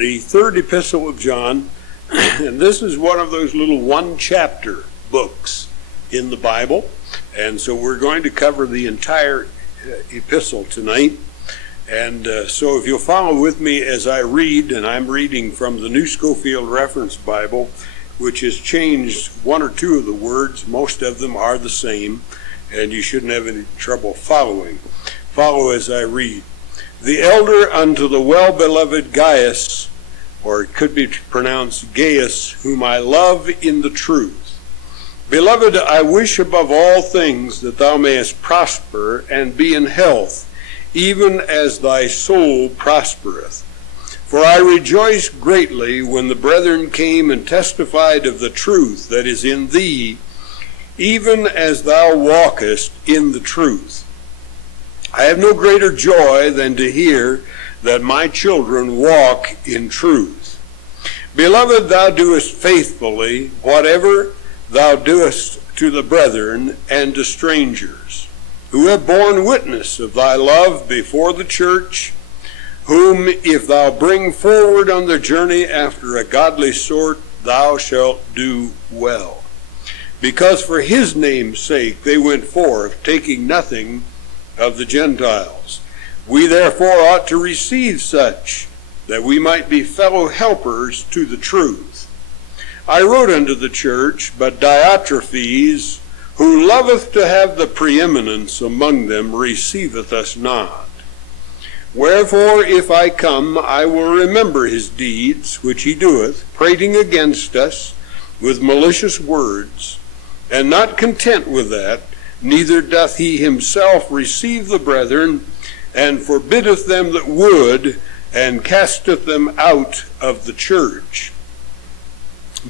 the third epistle of John, and this is one of those little one-chapter books in the Bible, and so we're going to cover the entire epistle tonight. And so if you'll follow with me as I read, and I'm reading from the New Schofield Reference Bible, which has changed one or two of the words. Most of them are the same, and you shouldn't have any trouble following. Follow as I read. The elder unto the well-beloved Gaius, or it could be pronounced Gaius, whom I love in the truth. Beloved, I wish above all things that thou mayest prosper and be in health, even as thy soul prospereth. For I rejoiced greatly when the brethren came and testified of the truth that is in thee, even as thou walkest in the truth. I have no greater joy than to hear that my children walk in truth. Beloved, thou doest faithfully whatever thou doest to the brethren and to strangers, who have borne witness of thy love before the church, whom if thou bring forward on their journey after a godly sort, thou shalt do well. Because for his name's sake they went forth, taking nothing of the Gentiles. We therefore ought to receive such, that we might be fellow helpers to the truth. I wrote unto the church, but Diotrephes, who loveth to have the preeminence among them, receiveth us not. Wherefore, if I come, I will remember his deeds, which he doeth, prating against us with malicious words, and not content with that, neither doth he himself receive the brethren, and forbiddeth them that would, and casteth them out of the church.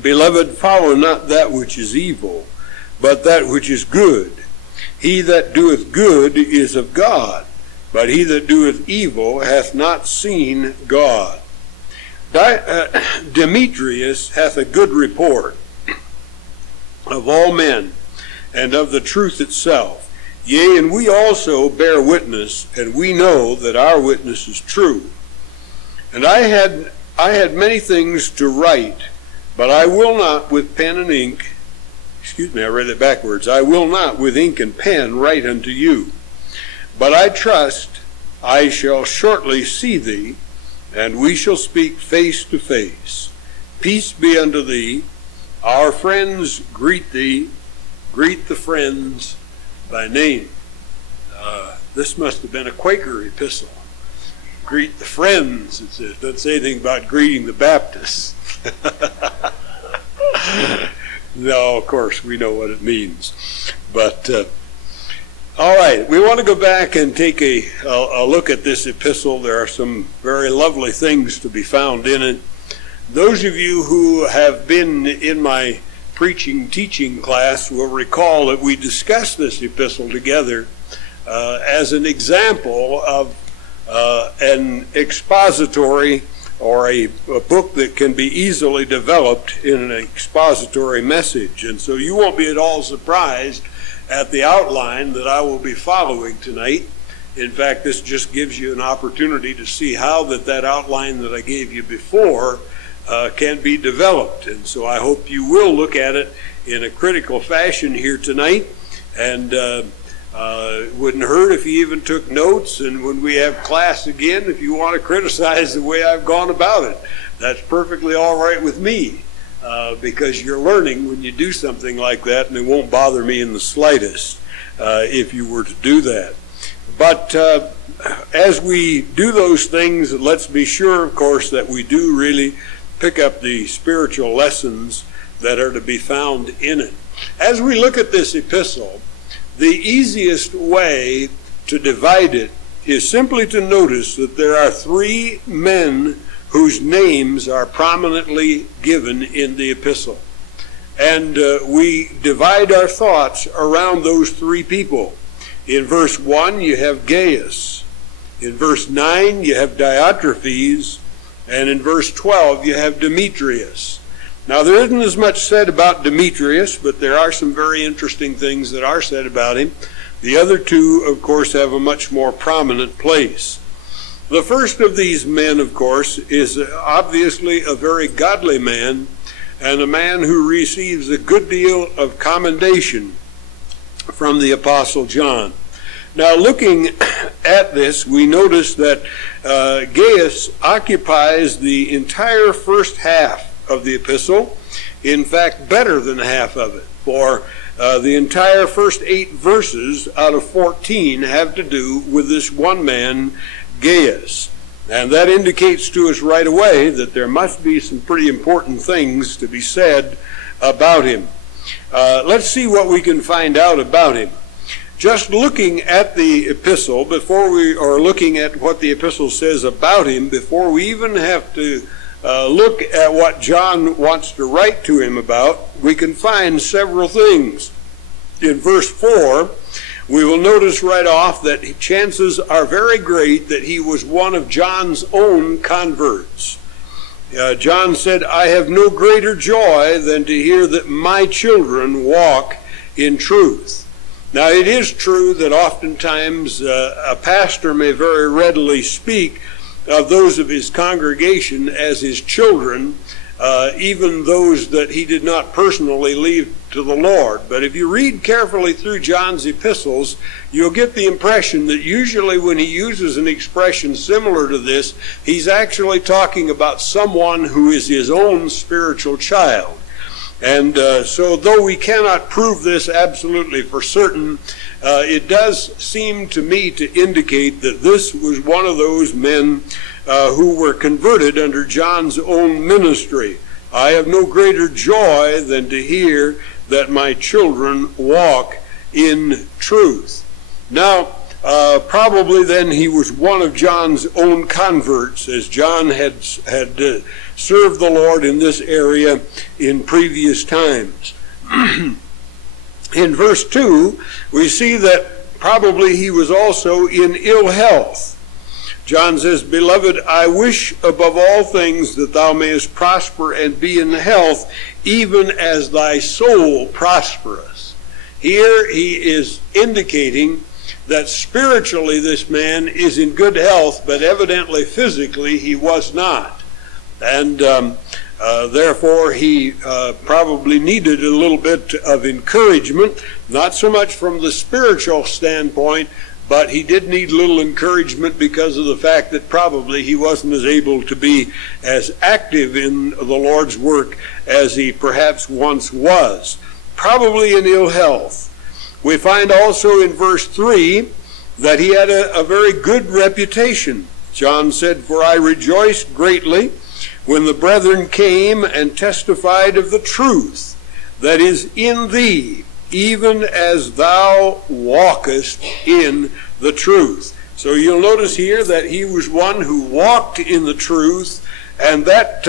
Beloved, follow not that which is evil, but that which is good. He that doeth good is of God, but he that doeth evil hath not seen God. Demetrius hath a good report of all men, and of the truth itself. Yea, and we also bear witness, and we know that our witness is true. And I had many things to write, but I will not with pen and ink, I read it backwards. I will not with ink and pen write unto you. But I trust I shall shortly see thee, and we shall speak face to face. Peace be unto thee. Our friends greet thee. Greet the friends by name. This must have been a Quaker epistle. Greet the friends. It doesn't say anything about greeting the Baptists. No, of course, we know what it means. But, all right, we want to go back and take a look at this epistle. There are some very lovely things to be found in it. Those of you who have been in my teaching class will recall that we discussed this epistle together as an example of an expository, or a book that can be easily developed in an expository message. And so you won't be at all surprised at the outline that I will be following tonight. In fact, this just gives you an opportunity to see how that outline that I gave you before can be developed. And so I hope you will look at it in a critical fashion here tonight, and it wouldn't hurt if you even took notes, and when we have class again, if you want to criticize the way I've gone about it, that's perfectly all right with me, because you're learning when you do something like that, and it won't bother me in the slightest if you were to do that. But as we do those things, let's be sure, of course, that we do really pick up the spiritual lessons that are to be found in it. As we look at this epistle, the easiest way to divide it is simply to notice that there are three men whose names are prominently given in the epistle. And we divide our thoughts around those three people. In verse 1, you have Gaius. In verse 9, you have Diotrephes. And in verse 12, you have Demetrius. Now, there isn't as much said about Demetrius, but there are some very interesting things that are said about him. The other two, of course, have a much more prominent place. The first of these men, of course, is obviously a very godly man, and a man who receives a good deal of commendation from the Apostle John. Now, looking at this, we notice that Gaius occupies the entire first half of the epistle. In fact, better than half of it, for the entire first 8 verses out of 14 have to do with this one man, Gaius. And that indicates to us right away that there must be some pretty important things to be said about him. Let's see what we can find out about him. Just looking at the epistle, looking at what the epistle says about him, before we even have to look at what John wants to write to him about, we can find several things. In verse 4, we will notice right off that chances are very great that he was one of John's own converts. John said, "I have no greater joy than to hear that my children walk in truth." Now, it is true that oftentimes a pastor may very readily speak of those of his congregation as his children, even those that he did not personally leave to the Lord. But if you read carefully through John's epistles, you'll get the impression that usually when he uses an expression similar to this, he's actually talking about someone who is his own spiritual child. And so though we cannot prove this absolutely for certain, it does seem to me to indicate that this was one of those men who were converted under John's own ministry. "I have no greater joy than to hear that my children walk in truth." Now, probably then he was one of John's own converts, as John had served the Lord in this area in previous times. In verse 2, we see that probably he was also in ill health. John says, "Beloved, I wish above all things that thou mayest prosper and be in health, even as thy soul prospereth." Here he is indicating that spiritually this man is in good health, but evidently physically he was not. And therefore he probably needed a little bit of encouragement, not so much from the spiritual standpoint, but he did need a little encouragement because of the fact that probably he wasn't as able to be as active in the Lord's work as he perhaps once was. Probably in ill health. We find also in verse 3 that he had a very good reputation. John said, "For I rejoiced greatly when the brethren came and testified of the truth that is in thee, even as thou walkest in the truth." So you'll notice here that he was one who walked in the truth, and that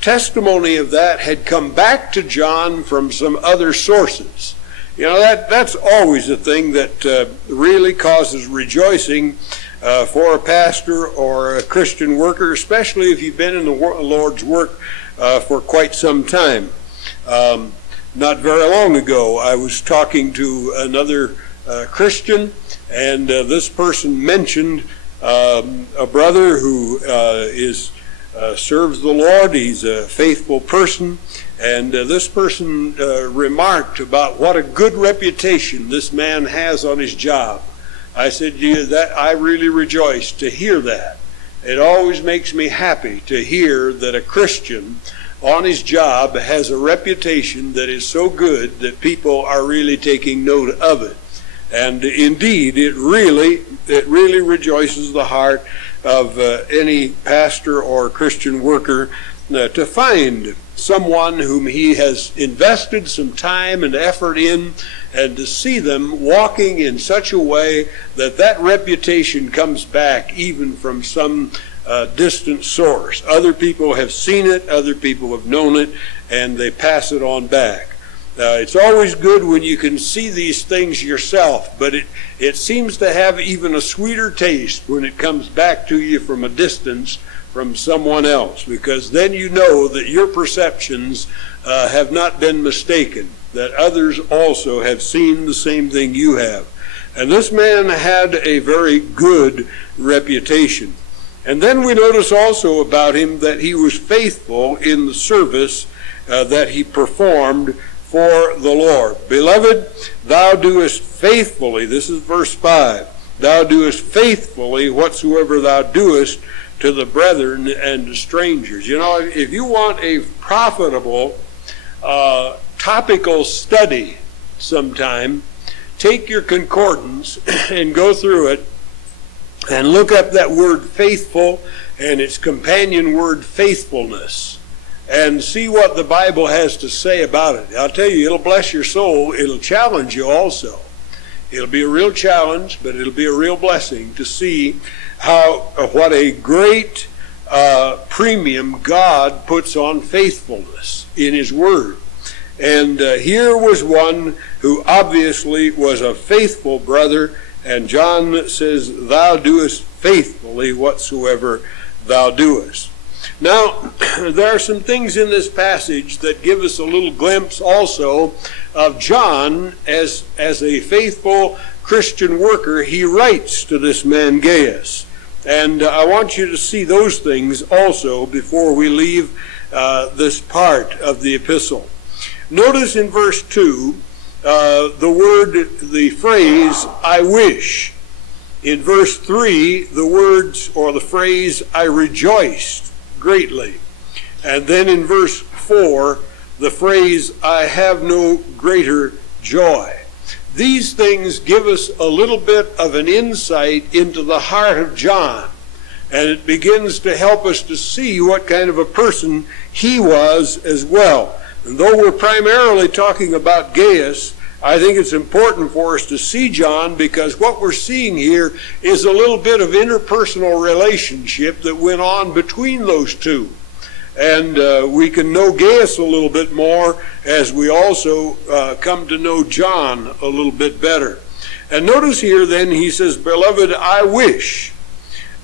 testimony of that had come back to John from some other sources. You know, that's always a thing that really causes rejoicing for a pastor or a Christian worker, especially if you've been in the Lord's work for quite some time. Not very long ago, I was talking to another Christian, and this person mentioned a brother who serves the Lord. He's a faithful person, and this person remarked about what a good reputation this man has on his job. I said, I really rejoice to hear that. It always makes me happy to hear that a Christian on his job has a reputation that is so good that people are really taking note of it. And indeed, it really rejoices the heart of any pastor or Christian worker to find someone whom he has invested some time and effort in, and to see them walking in such a way that that reputation comes back even from some distant source. Other people have seen it, other people have known it, and they pass it on back. It's always good when you can see these things yourself, but it seems to have even a sweeter taste when it comes back to you from a distance from someone else, because then you know that your perceptions have not been mistaken, that others also have seen the same thing you have. And this man had a very good reputation. And then we notice also about him that he was faithful in the service that he performed for the Lord. Beloved, thou doest faithfully, this is verse 5, thou doest faithfully whatsoever thou doest to the brethren and to strangers. You know, if you want a profitable topical study sometime, take your concordance and go through it and look up that word faithful and its companion word faithfulness and see what the Bible has to say about it. I'll tell you, it'll bless your soul. It'll challenge you also. It'll be a real challenge, but it'll be a real blessing to see what a great premium God puts on faithfulness in His Word. And here was one who obviously was a faithful brother, and John says, thou doest faithfully whatsoever thou doest. Now, there are some things in this passage that give us a little glimpse also of John as a faithful Christian worker. He writes to this man Gaius. And I want you to see those things also before we leave this part of the epistle. Notice in verse 2 the phrase, I wish. In verse 3, the words or the phrase, I rejoiced greatly. And then in verse 4, the phrase, I have no greater joy. These things give us a little bit of an insight into the heart of John. And it begins to help us to see what kind of a person he was as well. And though we're primarily talking about Gaius, I think it's important for us to see John, because what we're seeing here is a little bit of interpersonal relationship that went on between those two. And we can know Gaius a little bit more as we also come to know John a little bit better. And notice here then he says, beloved, I wish.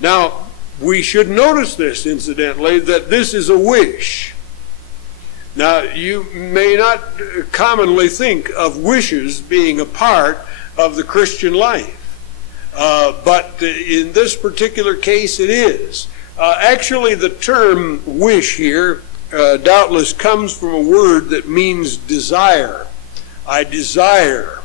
Now, we should notice this, incidentally, that this is a wish. Now, you may not commonly think of wishes being a part of the Christian life, but in this particular case it is. Actually, the term wish here doubtless comes from a word that means desire. I desire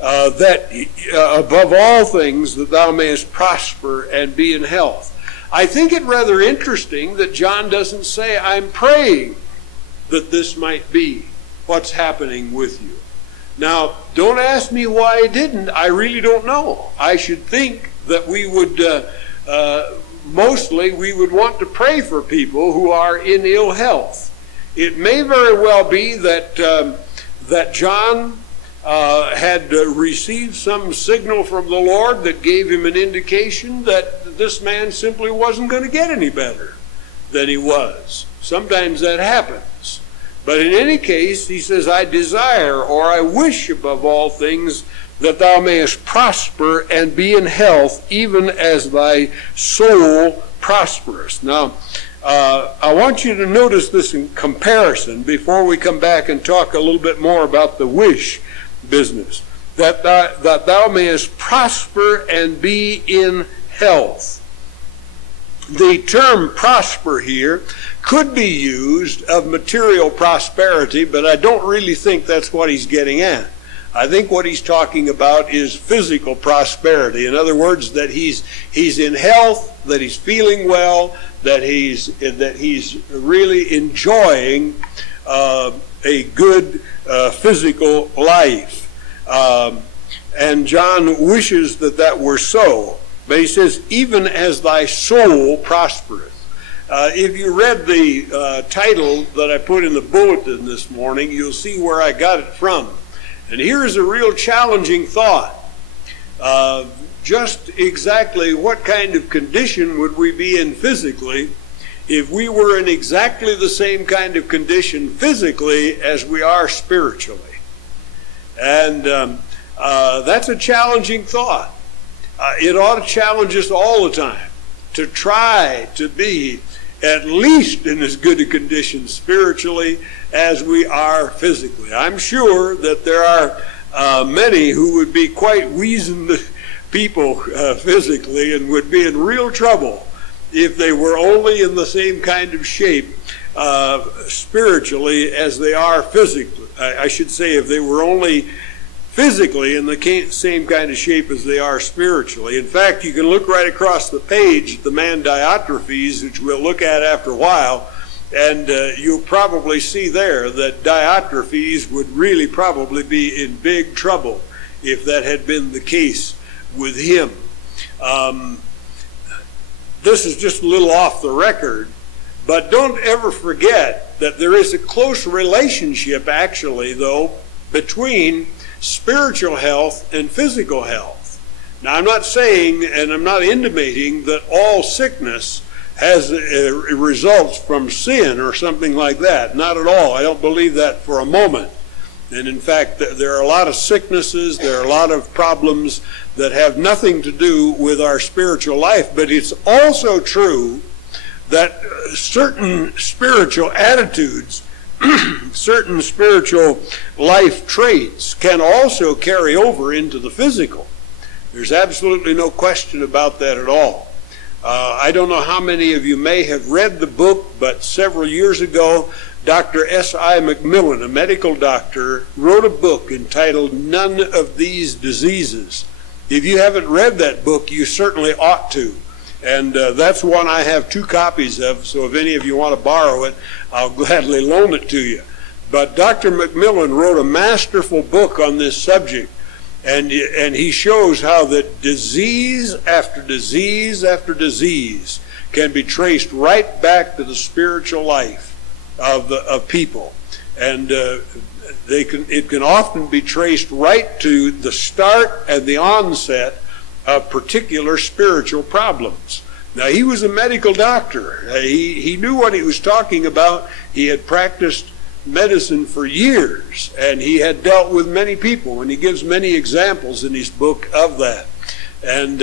that above all things that thou mayest prosper and be in health. I think it rather interesting that John doesn't say, I'm praying that this might be what's happening with you. Now, don't ask me why I didn't. I really don't know. I should think that we would, mostly we would want to pray for people who are in ill health. It may very well be that that John had received some signal from the Lord that gave him an indication that this man simply wasn't going to get any better than he was. Sometimes that happens. But in any case, he says, I desire, or I wish above all things, that thou mayest prosper and be in health, even as thy soul prospereth. Now, I want you to notice this in comparison before we come back and talk a little bit more about the wish business. That thou mayest prosper and be in health. The term prosper here could be used of material prosperity, but I don't really think that's what he's getting at. I think what he's talking about is physical prosperity. In other words, that he's in health, that he's feeling well, that he's really enjoying a good physical life. And John wishes that were so. But he says, even as thy soul prospereth. If you read the title that I put in the bulletin this morning, you'll see where I got it from. And here's a real challenging thought. Just exactly what kind of condition would we be in physically if we were in exactly the same kind of condition physically as we are spiritually? And that's a challenging thought. It ought to challenge us all the time to try to be at least in as good a condition spiritually as we are physically. I'm sure that there are many who would be quite weazened people physically and would be in real trouble if they were only in the same kind of shape spiritually as they are physically. I should say if they were only physically in the same kind of shape as they are spiritually. In fact, you can look right across the page at the man Diotrephes, which we'll look at after a while, and you'll probably see there that Diotrephes would really probably be in big trouble if that had been the case with him. This is just a little off the record, but don't ever forget that there is a close relationship, actually, though, between spiritual health and physical health. Now, I'm not saying, and I'm not intimating, that all sickness has results from sin or something like that. Not at all. I don't believe that for a moment. And in fact, there are a lot of sicknesses, there are a lot of problems that have nothing to do with our spiritual life. But it's also true that certain spiritual attitudes, certain spiritual life traits can also carry over into the physical. There's absolutely no question about that at all. I don't know how many of you may have read the book, but several years ago, Dr. S.I. McMillan, a medical doctor, wrote a book entitled None of These Diseases. If you haven't read that book, you certainly ought to. And that's one I have 2 copies of, so if any of you want to borrow it, I'll gladly loan it to you. But Dr. McMillan wrote a masterful book on this subject, and he shows how that disease after disease after disease can be traced right back to the spiritual life of people. And it can often be traced right to the start and the onset of particular spiritual problems. Now, he was a medical doctor. He knew what he was talking about. He had practiced medicine for years, and he had dealt with many people, and he gives many examples in his book of that. And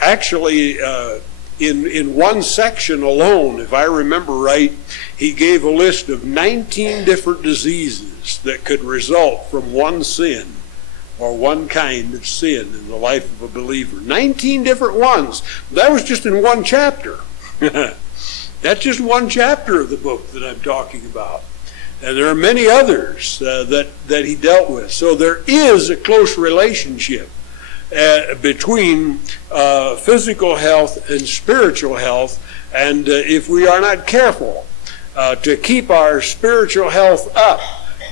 actually, in one section alone, if I remember right, he gave a list of 19 different diseases that could result from one sin, or one kind of sin in the life of a believer. 19 different ones. That was just in one chapter. That's just one chapter of the book that I'm talking about. And there are many others that he dealt with. So there is a close relationship between physical health and spiritual health. And if we are not careful to keep our spiritual health up,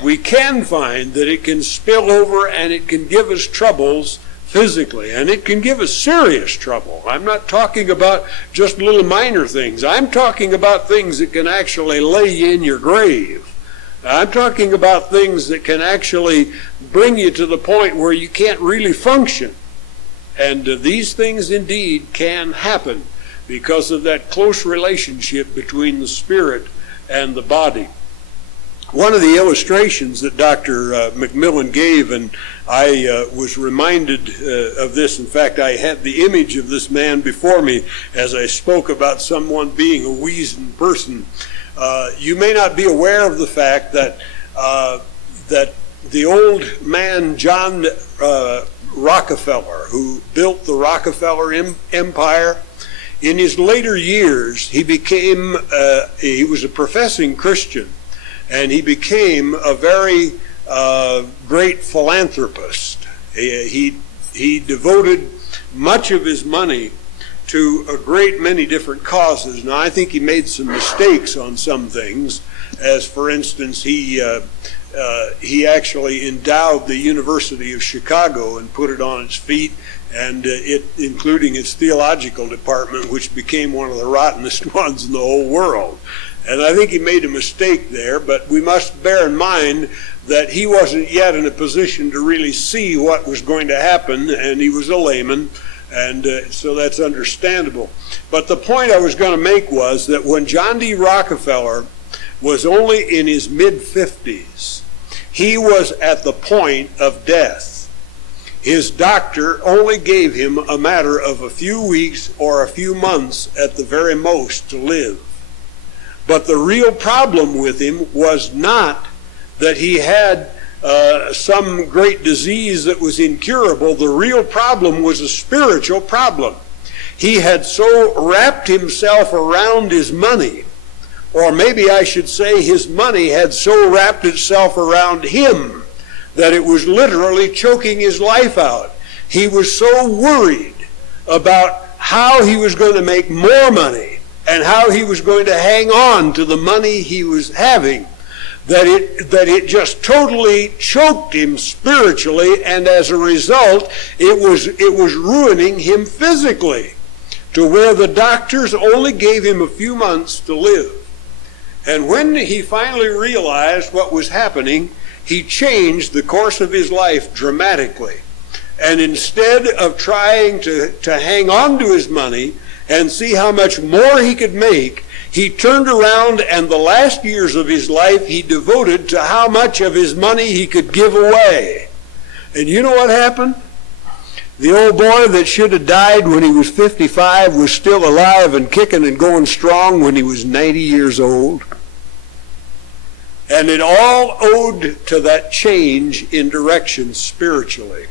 we can find that it can spill over and it can give us troubles physically, and it can give us serious trouble. I'm not talking about just little minor things. I'm talking about things that can actually lay you in your grave. I'm talking about things that can actually bring you to the point where you can't really function. And these things indeed can happen because of that close relationship between the spirit and the body. One of the illustrations that Dr. McMillan gave, and I was reminded of this. In fact, I had the image of this man before me as I spoke about someone being a weazened person. You may not be aware of the fact that the old man John Rockefeller, who built the Rockefeller Empire, in his later years he was a professing Christian. And he became a very great philanthropist. He devoted much of his money to a great many different causes. Now, I think he made some mistakes on some things, as for instance, he actually endowed the University of Chicago and put it on its feet, and including its theological department, which became one of the rottenest ones in the whole world. And I think he made a mistake there, but we must bear in mind that he wasn't yet in a position to really see what was going to happen, and he was a layman, and so that's understandable. But the point I was going to make was that when John D. Rockefeller was only in his mid-50s, he was at the point of death. His doctor only gave him a matter of a few weeks or a few months at the very most to live. But the real problem with him was not that he had some great disease that was incurable. The real problem was a spiritual problem. He had so wrapped himself around his money, or maybe I should say his money had so wrapped itself around him that it was literally choking his life out. He was so worried about how he was going to make more money and how he was going to hang on to the money he was having that it just totally choked him spiritually, and as a result it was ruining him physically, to where the doctors only gave him a few months to live. And when he finally realized what was happening, he changed the course of his life dramatically. And instead of trying to hang on to his money and see how much more he could make, he turned around, and the last years of his life he devoted to how much of his money he could give away. And you know what happened? The old boy that should have died when he was 55 was still alive and kicking and going strong when he was 90 years old. And it all owed to that change in direction spiritually,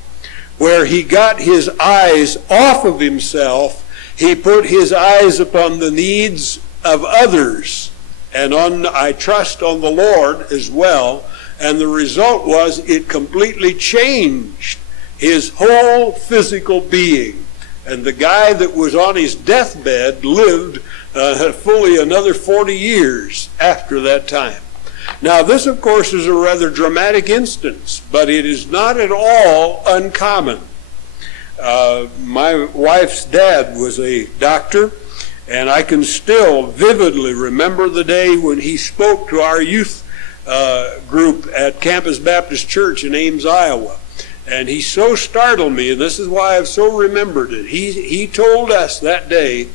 where he got his eyes off of himself. He put his eyes upon the needs of others, and I trust on the Lord as well. And the result was it completely changed his whole physical being. And the guy that was on his deathbed lived fully another 40 years after that time. Now this, of course, is a rather dramatic instance, but it is not at all uncommon. My wife's dad was a doctor, and I can still vividly remember the day when he spoke to our youth group at Campus Baptist Church in Ames, Iowa. And he so startled me, and this is why I've so remembered it. He told us that day,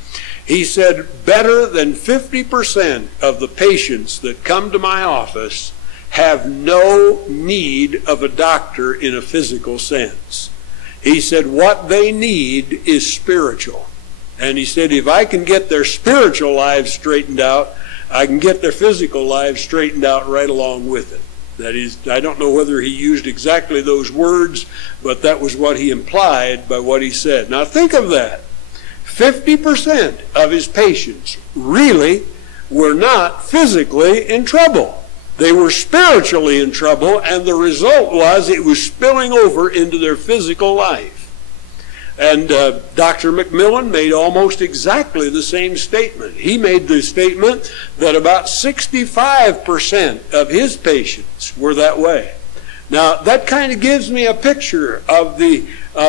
he said, better than 50% of the patients that come to my office have no need of a doctor in a physical sense. He said what they need is spiritual. And he said, if I can get their spiritual lives straightened out, I can get their physical lives straightened out right along with it. That is, I don't know whether he used exactly those words, but that was what he implied by what he said. Now think of that. 50% of his patients really were not physically in trouble. They were spiritually in trouble, and the result was it was spilling over into their physical life. And Dr. McMillan made almost exactly the same statement. He made the statement that about 65% of his patients were that way. Now, that kind of gives me a picture of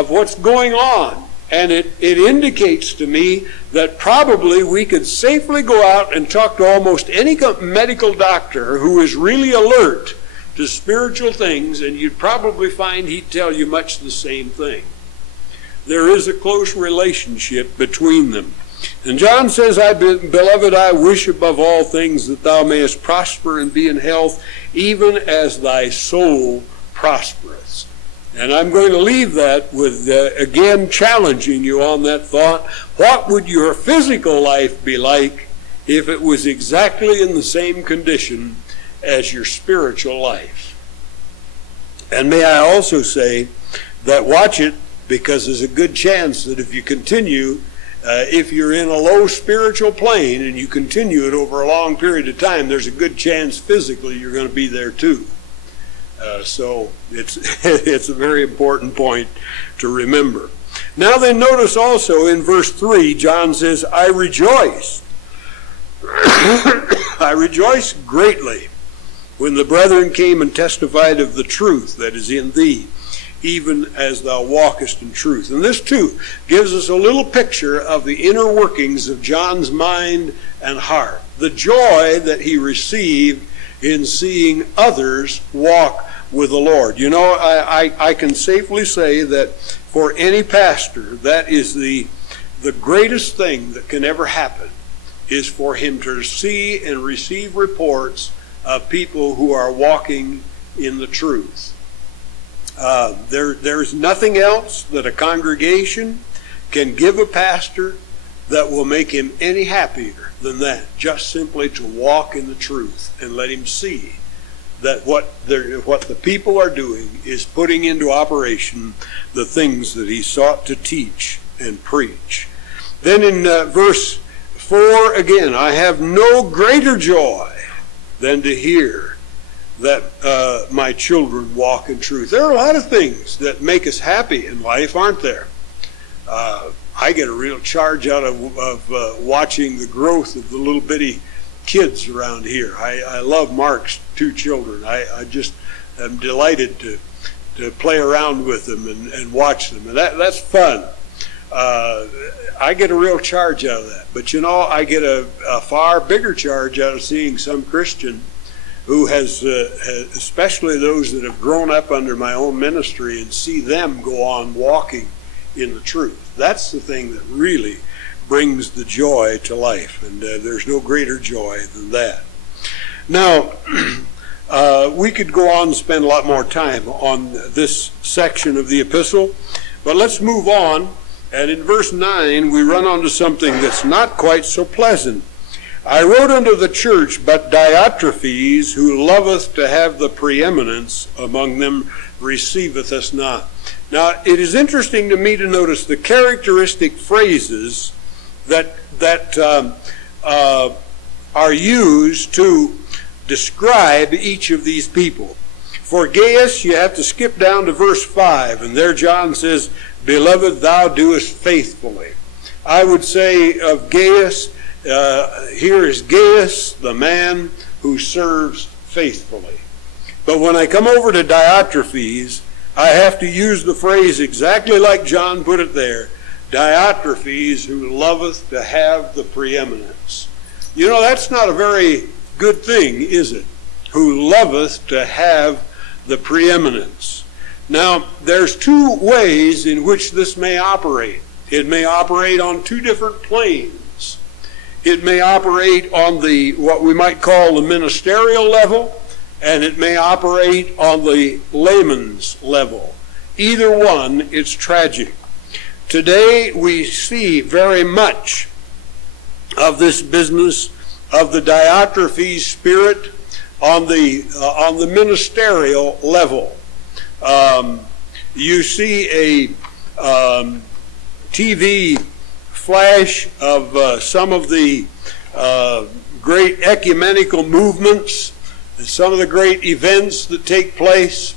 what's going on. And it indicates to me that probably we could safely go out and talk to almost any medical doctor who is really alert to spiritual things, and you'd probably find he'd tell you much the same thing. There is a close relationship between them. And John says, Beloved, I wish above all things that thou mayest prosper and be in health, even as thy soul prospereth. And I'm going to leave that with, again, challenging you on that thought. What would your physical life be like if it was exactly in the same condition as your spiritual life? And may I also say that watch it, because there's a good chance that if you continue, if you're in a low spiritual plane and you continue it over a long period of time, there's a good chance physically you're going to be there too. So it's a very important point to remember. Now then, notice also in verse 3, John says, I rejoice. I rejoice greatly when the brethren came and testified of the truth that is in thee, even as thou walkest in truth. And this too gives us a little picture of the inner workings of John's mind and heart. The joy that he received in seeing others walk with the Lord. You know, I can safely say that for any pastor, that is the greatest thing that can ever happen, is for him to see and receive reports of people who are walking in the truth. There's nothing else that a congregation can give a pastor that will make him any happier than that, just simply to walk in the truth and let him see that what the people are doing is putting into operation the things that he sought to teach and preach. Then in verse 4 again, I have no greater joy than to hear that my children walk in truth. There are a lot of things that make us happy in life, aren't there? I get a real charge out of watching the growth of the little bitty kids around here. I love Mark's 2 children. I just am delighted to play around with them and watch them. And that's fun. I get a real charge out of that. But you know, I get a far bigger charge out of seeing some Christian who has, especially those that have grown up under my own ministry, and see them go on walking in the truth. That's the thing that really brings the joy to life, and there's no greater joy than that. Now, we could go on and spend a lot more time on this section of the epistle, but let's move on. And in verse 9, we run on to something that's not quite so pleasant. I wrote unto the church, but Diotrephes, who loveth to have the preeminence among them, receiveth us not. Now, it is interesting to me to notice the characteristic phrases that are used to describe each of these people. For Gaius, you have to skip down to verse 5, and there John says, Beloved, thou doest faithfully. I would say of Gaius, here is Gaius, the man who serves faithfully. But when I come over to Diotrephes, I have to use the phrase exactly like John put it there, Diotrephes, who loveth to have the preeminence. You know, that's not a very good thing, is it? Who loveth to have the preeminence. Now, there's 2 ways in which this may operate. It may operate on 2 different planes. It may operate on the what we might call the ministerial level, and it may operate on the layman's level. Either one, it's tragic. Today we see very much of this business of the Diotrephes spirit on the ministerial level. You see a TV flash of some of the great ecumenical movements, some of the great events that take place,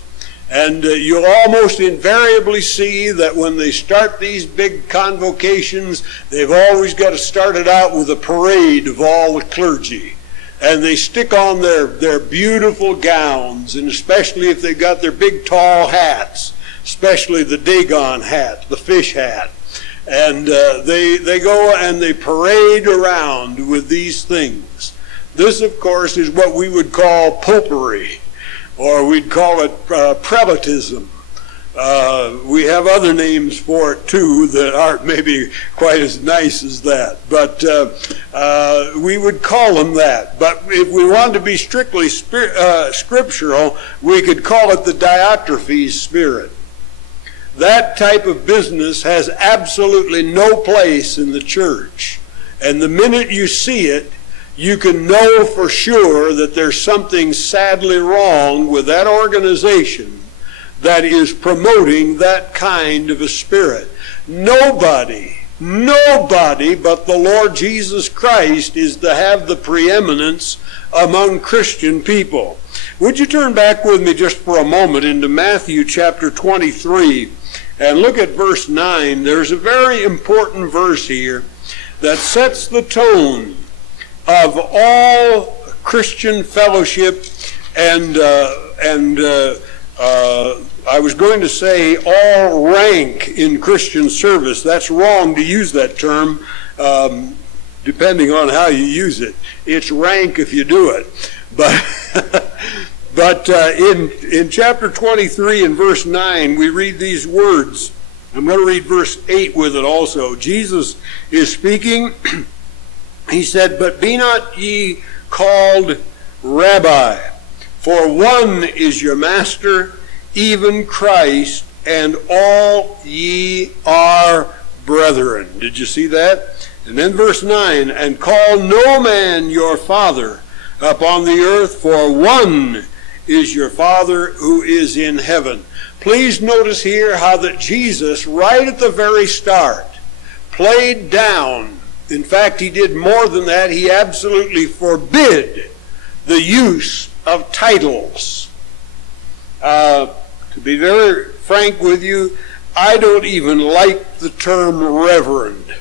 and you'll almost invariably see that when they start these big convocations, they've always got to start it out with a parade of all the clergy. And they stick on their beautiful gowns, and especially if they've got their big tall hats, especially the Dagon hat, the fish hat. And they go and they parade around with these things. This, of course, is what we would call popery, or we'd call it prelatism. We have other names for it too that aren't maybe quite as nice as that, but we would call them that. But if we wanted to be strictly scriptural, we could call it the Diotrephes spirit. That type of business has absolutely no place in the church. And the minute you see it, you can know for sure that there's something sadly wrong with that organization that is promoting that kind of a spirit. Nobody but the Lord Jesus Christ is to have the preeminence among Christian people. Would you turn back with me just for a moment into Matthew chapter 23 and look at verse 9. There's a very important verse here that sets the tone of all Christian fellowship and I was going to say all rank in Christian service. That's wrong to use that term, depending on how you use it. It's rank if you do it. But in chapter 23 and verse 9, we read these words. I'm going to read verse 8 with it also. Jesus is speaking. He said, But be not ye called Rabbi, for one is your master, even Christ, and all ye are brethren. Did you see that? And then verse 9, And call no man your father upon the earth, for one is your Father who is in heaven. Please notice here how that Jesus, right at the very start, played down. In fact, he did more than that. He absolutely forbid the use of titles. To be very frank with you, I don't even like the term reverend.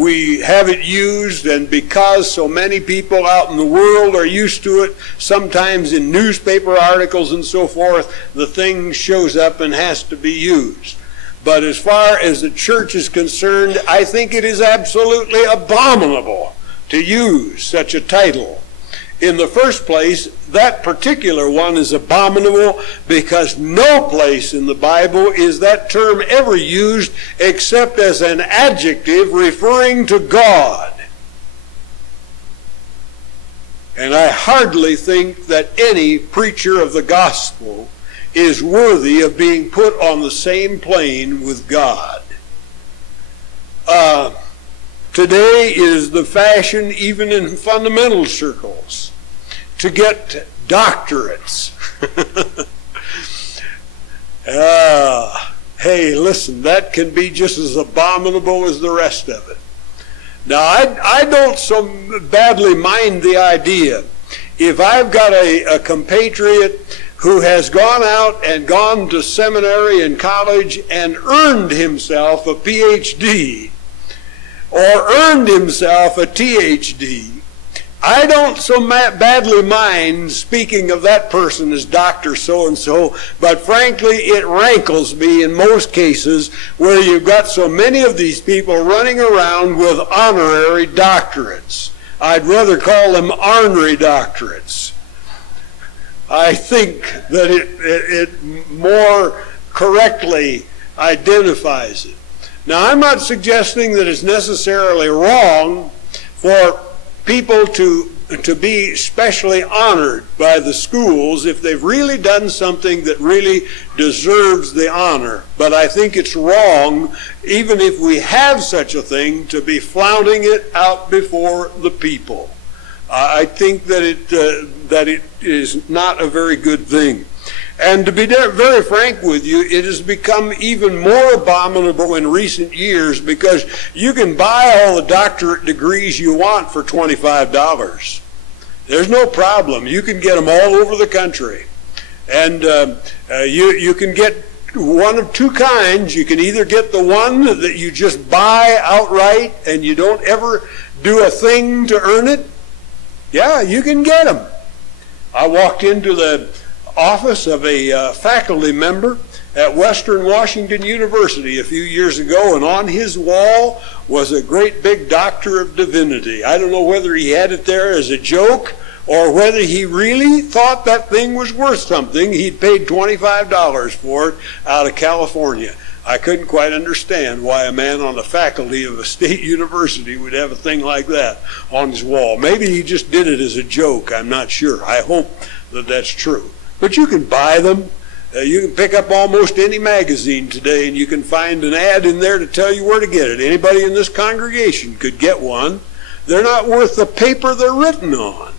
We have it used, and because so many people out in the world are used to it, sometimes in newspaper articles and so forth, the thing shows up and has to be used. But as far as the church is concerned, I think it is absolutely abominable to use such a title. In the first place, that particular one is abominable because no place in the Bible is that term ever used except as an adjective referring to God. And I hardly think that any preacher of the gospel is worthy of being put on the same plane with God. Today is the fashion, even in fundamental circles, to get doctorates. Hey, listen, that can be just as abominable as the rest of it. Now, I don't so badly mind the idea. If I've got a compatriot who has gone out and gone to seminary and college and earned himself a PhD, or earned himself a THD, I don't so badly mind speaking of that person as Dr. So-and-so, but frankly, it rankles me in most cases where you've got so many of these people running around with honorary doctorates. I'd rather call them ornery doctorates. I think that it more correctly identifies it. Now, I'm not suggesting that it's necessarily wrong for people to be specially honored by the schools if they've really done something that really deserves the honor. But I think it's wrong, even if we have such a thing, to be flaunting it out before the people. I think that it is not a very good thing. And to be very frank with you, it has become even more abominable in recent years because you can buy all the doctorate degrees you want for $25. There's no problem. You can get them all over the country. And you can get one of two kinds. You can either get the one that you just buy outright and you don't ever do a thing to earn it. Yeah, you can get them. I walked into the office of a faculty member at Western Washington University a few years ago, and on his wall was a great big Doctor of Divinity. I don't know whether he had it there as a joke or whether he really thought that thing was worth something. He'd paid $25 for it out of California. I couldn't quite understand why a man on the faculty of a state university would have a thing like that on his wall. Maybe he just did it as a joke. I'm not sure. I hope that that's true. But you can buy them. You can pick up almost any magazine today and you can find an ad in there to tell you where to get it. Anybody in this congregation could get one. They're not worth the paper they're written on.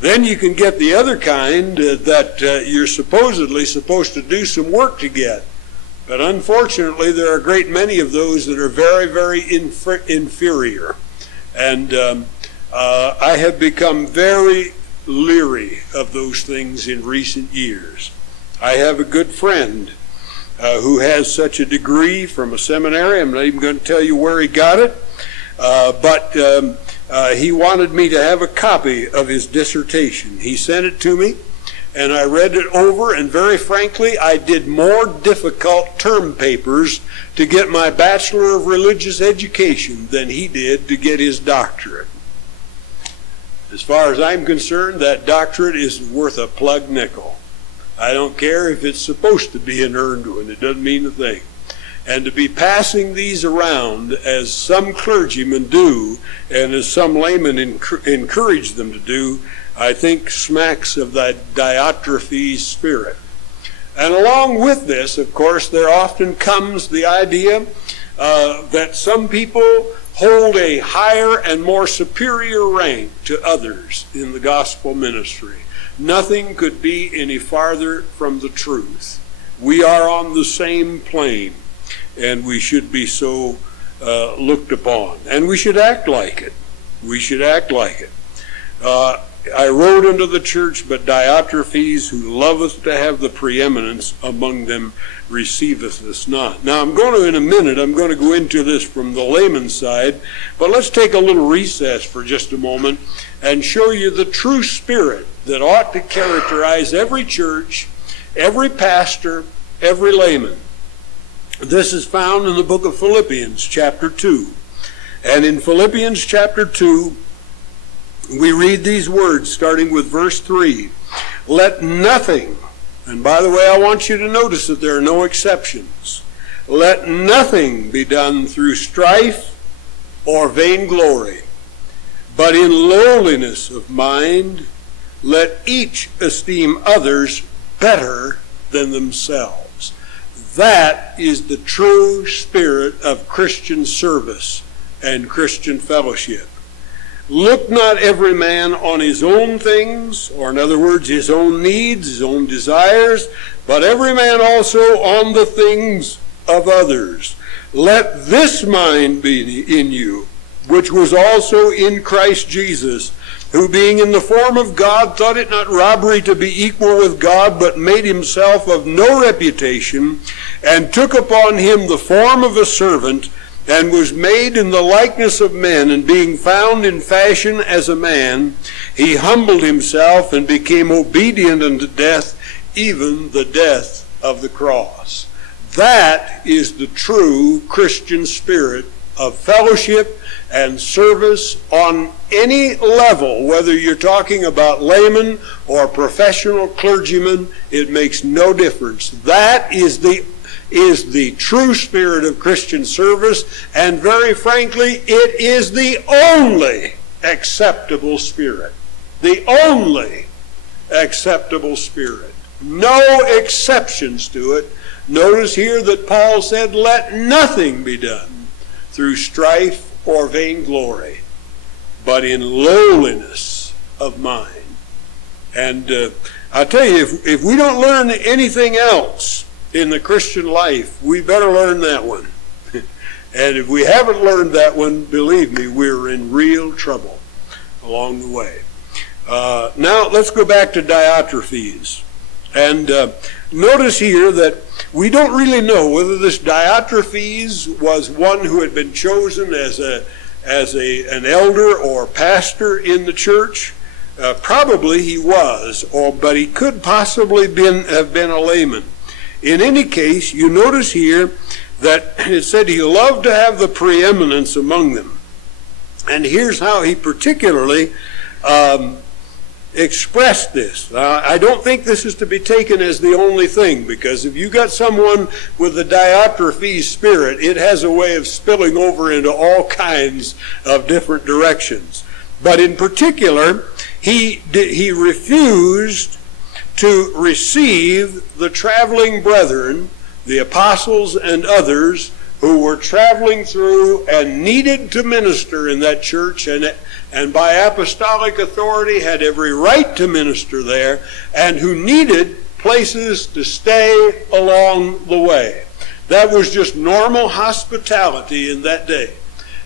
Then you can get the other kind that you're supposedly supposed to do some work to get. But unfortunately, there are a great many of those that are very, very inferior. And I have become very leery of those things in recent years. I have a good friend who has such a degree from a seminary. I'm not even going to tell you where he got it, but he wanted me to have a copy of his dissertation. He sent it to me, and I read it over, and very frankly, I did more difficult term papers to get my Bachelor of Religious Education than he did to get his doctorate. As far as I'm concerned, that doctorate is worth a plug nickel. I don't care if it's supposed to be an earned one. It doesn't mean a thing. And to be passing these around as some clergymen do and as some laymen encourage them to do, I think smacks of that Diotrephes spirit. And along with this, of course, there often comes the idea that some people hold a higher and more superior rank to others in the gospel ministry. Nothing could be any farther from the truth. We are on the same plane, and we should be so looked upon. And we should act like it. We should act like it. I wrote unto the church, but Diotrephes, who loveth to have the preeminence among them, receiveth this not. Now I'm going to, in a minute, I'm going to go into this from the layman's side, but let's take a little recess for just a moment and show you the true spirit that ought to characterize every church, every pastor, every layman. This is found in the book of Philippians, chapter 2. And in Philippians, chapter 2, we read these words, starting with verse 3. Let nothing, and by the way, I want you to notice that there are no exceptions. Let nothing be done through strife or vainglory, but in lowliness of mind, let each esteem others better than themselves. That is the true spirit of Christian service and Christian fellowship. Look not every man on his own things, or in other words, his own needs, his own desires, but every man also on the things of others. Let this mind be in you, which was also in Christ Jesus, who being in the form of God thought it not robbery to be equal with God, but made himself of no reputation, and took upon him the form of a servant, and was made in the likeness of men, and being found in fashion as a man, he humbled himself and became obedient unto death, even the death of the cross. That is the true Christian spirit of fellowship and service on any level, whether you're talking about laymen or professional clergymen, it makes no difference. That is the true spirit of Christian service, and very frankly, it is the only acceptable spirit. The only acceptable spirit. No exceptions to it. Notice here that Paul said, let nothing be done through strife or vainglory, but in lowliness of mind. And I tell you, if we don't learn anything else in the Christian life, we better learn that one. And if we haven't learned that one, believe me, we're in real trouble along the way. Now let's go back to Diotrephes. And notice here that we don't really know whether this Diotrephes was one who had been chosen as an elder or pastor in the church. Probably he was, but he could possibly have been a layman. In any case, you notice here that it said he loved to have the preeminence among them. And here's how he particularly expressed this. I don't think this is to be taken as the only thing, because if you got someone with the Diotrephes spirit, it has a way of spilling over into all kinds of different directions. But in particular, he refused to receive the traveling brethren, the apostles and others who were traveling through and needed to minister in that church, and by apostolic authority had every right to minister there, and who needed places to stay along the way. That was just normal hospitality in that day.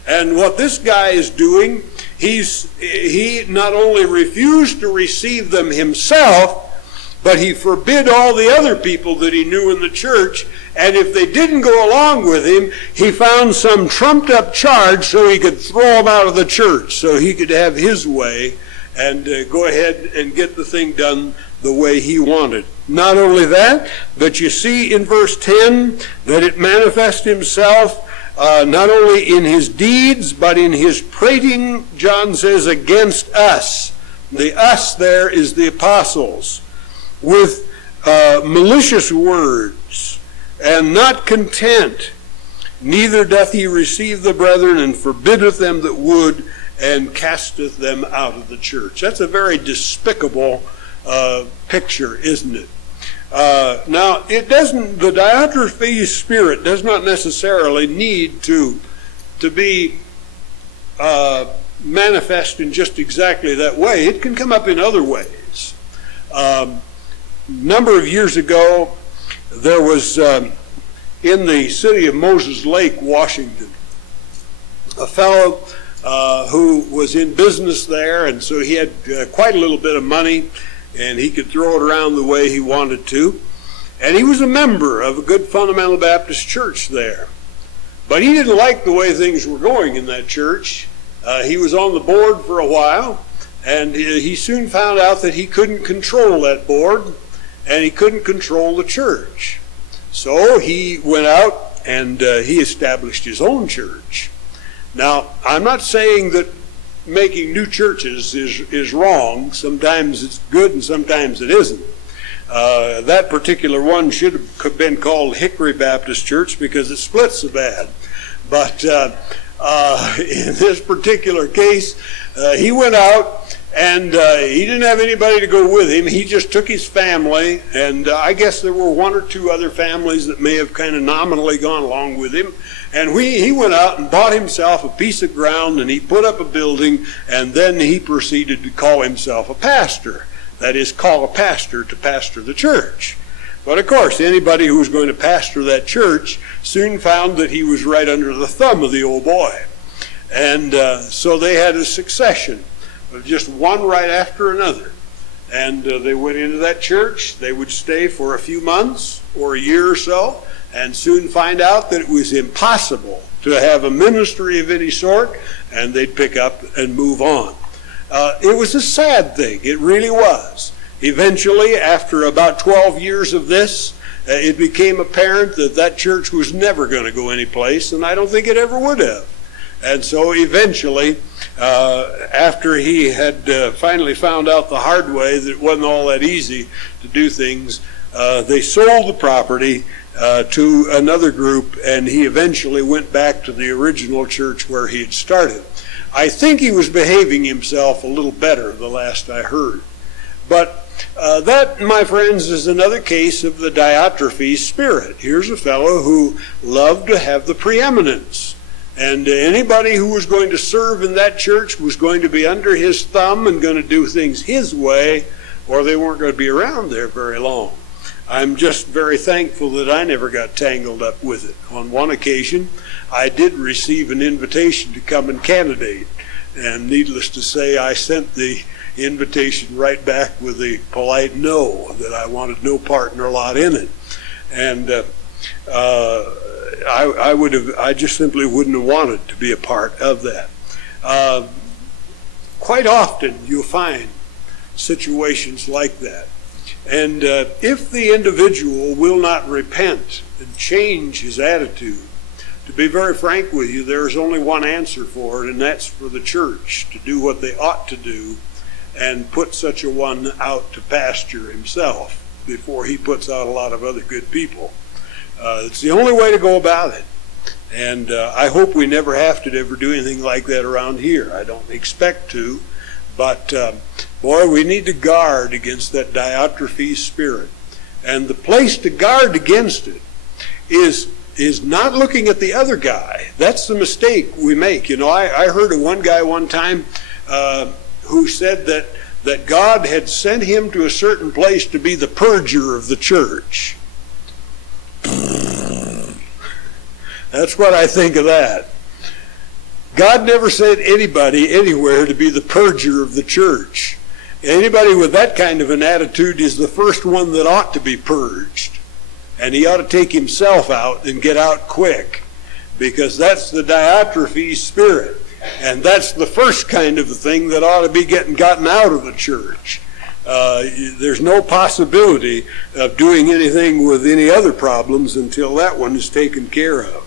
And what this guy is doing, he not only refused to receive them himself, but he forbid all the other people that he knew in the church, and if they didn't go along with him, he found some trumped up charge so he could throw them out of the church, so he could have his way and go ahead and get the thing done the way he wanted. Not only that, but you see in verse 10 that it manifests himself not only in his deeds, but in his prating, John says, against us. The us there is the apostles. With malicious words, and not content, neither doth he receive the brethren, and forbiddeth them that would, and casteth them out of the church. That's a very despicable picture, isn't it? Now, the Diotrephes spirit does not necessarily need to be manifest in just exactly that way. It can come up in other ways. Number of years ago, there was in the city of Moses Lake, Washington, a fellow who was in business there, and so he had quite a little bit of money, and he could throw it around the way he wanted to. And he was a member of a good fundamental Baptist church there. But he didn't like the way things were going in that church. He was on the board for a while, and he soon found out that he couldn't control that board, and he couldn't control the church. So he went out and he established his own church. Now, I'm not saying that making new churches is wrong. Sometimes it's good and sometimes it isn't. That particular one should have been called Hickory Baptist Church because it splits so bad. But in this particular case, he went out and he didn't have anybody to go with him. He just took his family, and I guess there were one or two other families that may have kind of nominally gone along with him. And he went out and bought himself a piece of ground, and he put up a building, and then he proceeded to call himself a pastor. That is, call a pastor to pastor the church. But of course, anybody who was going to pastor that church soon found that he was right under the thumb of the old boy. And so they had a succession of just one right after another. And they went into that church. They would stay for a few months or a year or so, and soon find out that it was impossible to have a ministry of any sort, and they'd pick up and move on. It was a sad thing. It really was. Eventually, after about 12 years of this, it became apparent that that church was never going to go anyplace, and I don't think it ever would have. And so eventually, after he had finally found out the hard way that it wasn't all that easy to do things, they sold the property to another group, and he eventually went back to the original church where he had started. I think he was behaving himself a little better the last I heard. But that, my friends, is another case of the Diotrephes spirit. Here's a fellow who loved to have the preeminence. And anybody who was going to serve in that church was going to be under his thumb and going to do things his way, or they weren't going to be around there very long. I'm just very thankful that I never got tangled up with it. On one occasion, I did receive an invitation to come and candidate. And needless to say, I sent the invitation right back with a polite no, that I wanted no part nor lot in it. And I just simply wouldn't have wanted to be a part of that. Quite often you'll find situations like that. And if the individual will not repent and change his attitude, to be very frank with you, there's only one answer for it, and that's for the church to do what they ought to do and put such a one out to pasture himself before he puts out a lot of other good people. It's the only way to go about it. And I hope we never have to ever do anything like that around here. I don't expect to. But, boy, we need to guard against that Diotrephes spirit. And the place to guard against it is not looking at the other guy. That's the mistake we make. You know, I heard of one guy one time who said that God had sent him to a certain place to be the purger of the church. That's what I think of that. God never sent anybody anywhere to be the purger of the church. Anybody with that kind of an attitude is the first one that ought to be purged. And he ought to take himself out and get out quick, because that's the Diotrephes spirit. And that's the first kind of thing that ought to be gotten out of the church. There's no possibility of doing anything with any other problems until that one is taken care of.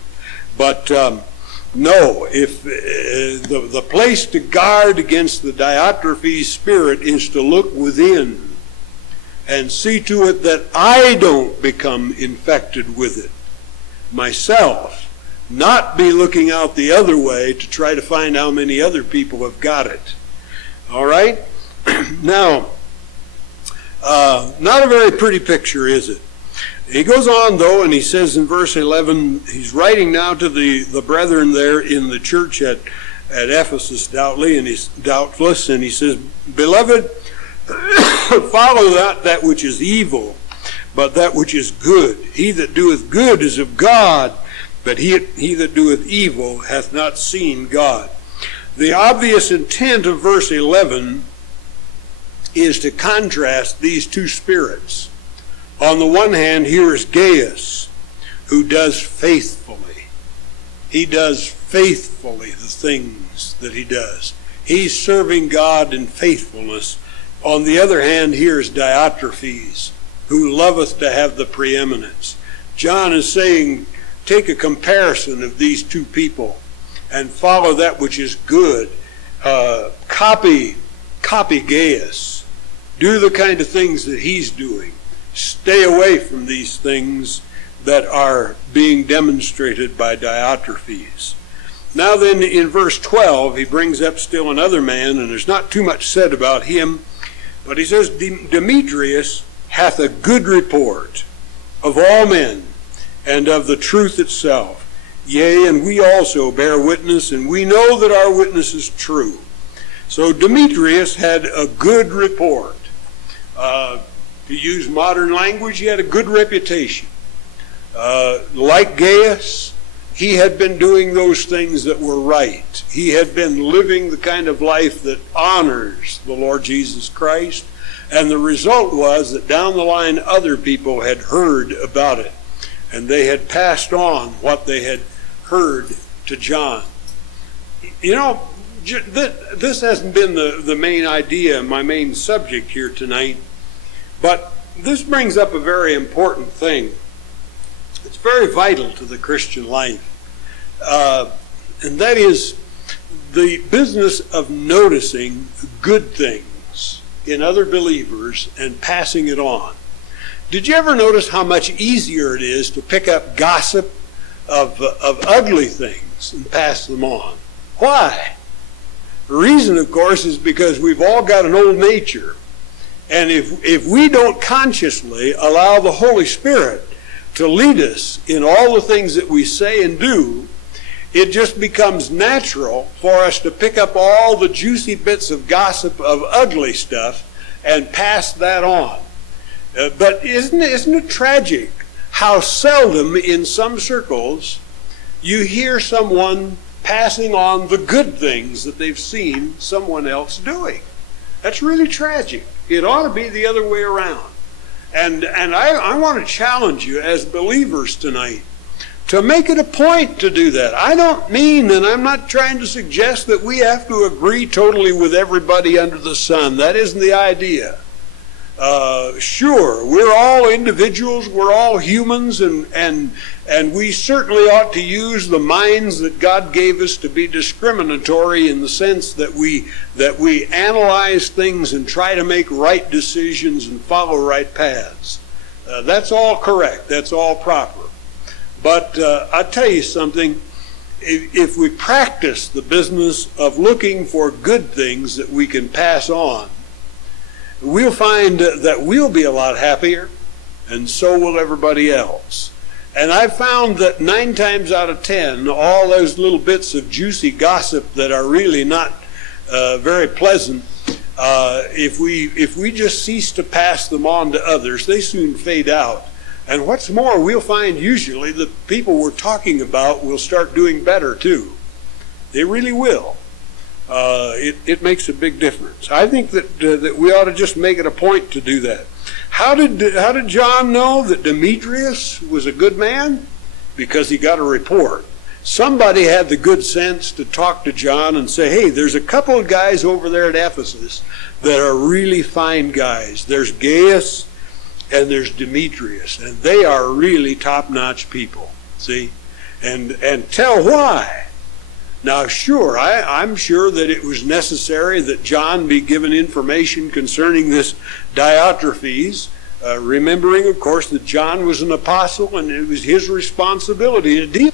But no, if the place to guard against the Diotrephes spirit is to look within and see to it that I don't become infected with it myself, not be looking out the other way to try to find how many other people have got it. All right? Now, not a very pretty picture, is it? He goes on, though, and he says in verse 11, he's writing now to the brethren there in the church at Ephesus, doubtless, and he says, Beloved, follow not that which is evil, but that which is good. He that doeth good is of God, but he that doeth evil hath not seen God. The obvious intent of verse 11 is to contrast these two spirits. On the one hand, here is Gaius, who does faithfully. He does faithfully the things that he does. He's serving God in faithfulness. On the other hand, here is Diotrephes, who loveth to have the preeminence. John is saying, take a comparison of these two people and follow that which is good. Copy Gaius. Do the kind of things that he's doing. Stay away from these things that are being demonstrated by Diotrephes. Now then, in verse 12, he brings up still another man, and there's not too much said about him, but he says, Demetrius hath a good report of all men, and of the truth itself. Yea, and we also bear witness, and we know that our witness is true. So Demetrius had a good report. To use modern language, he had a good reputation. Like Gaius, he had been doing those things that were right. He had been living the kind of life that honors the Lord Jesus Christ. And the result was that down the line, other people had heard about it. And they had passed on what they had heard to John. You know, this hasn't been the main idea, my main subject here tonight. But this brings up a very important thing. It's very vital to the Christian life. And that is the business of noticing good things in other believers and passing it on. Did you ever notice how much easier it is to pick up gossip of ugly things and pass them on? Why? The reason, of course, is because we've all got an old nature. And if we don't consciously allow the Holy Spirit to lead us in all the things that we say and do, it just becomes natural for us to pick up all the juicy bits of gossip of ugly stuff and pass that on. But isn't it tragic how seldom in some circles you hear someone passing on the good things that they've seen someone else doing? That's really tragic. It ought to be the other way around. And I want to challenge you as believers tonight to make it a point to do that. I don't mean, and I'm not trying to suggest that we have to agree totally with everybody under the sun. That isn't the idea. Sure, we're all individuals, we're all humans, and we certainly ought to use the minds that God gave us to be discriminatory in the sense that we analyze things and try to make right decisions and follow right paths. That's all correct. That's all proper. But I'll tell you something. If we practice the business of looking for good things that we can pass on, we'll find that we'll be a lot happier, and so will everybody else. And I've found that 9 times out of 10, all those little bits of juicy gossip that are really not very pleasant, if we just cease to pass them on to others, they soon fade out. And what's more, we'll find usually the people we're talking about will start doing better too. They really will. It makes a big difference. I think that we ought to just make it a point to do that. How did John know that Demetrius was a good man? Because he got a report. Somebody had the good sense to talk to John and say, hey, there's a couple of guys over there at Ephesus that are really fine guys. There's Gaius and there's Demetrius, and they are really top-notch people. See? And tell why. Now, sure, I'm sure that it was necessary that John be given information concerning this Diotrephes, remembering, of course, that John was an apostle and it was his responsibility to deal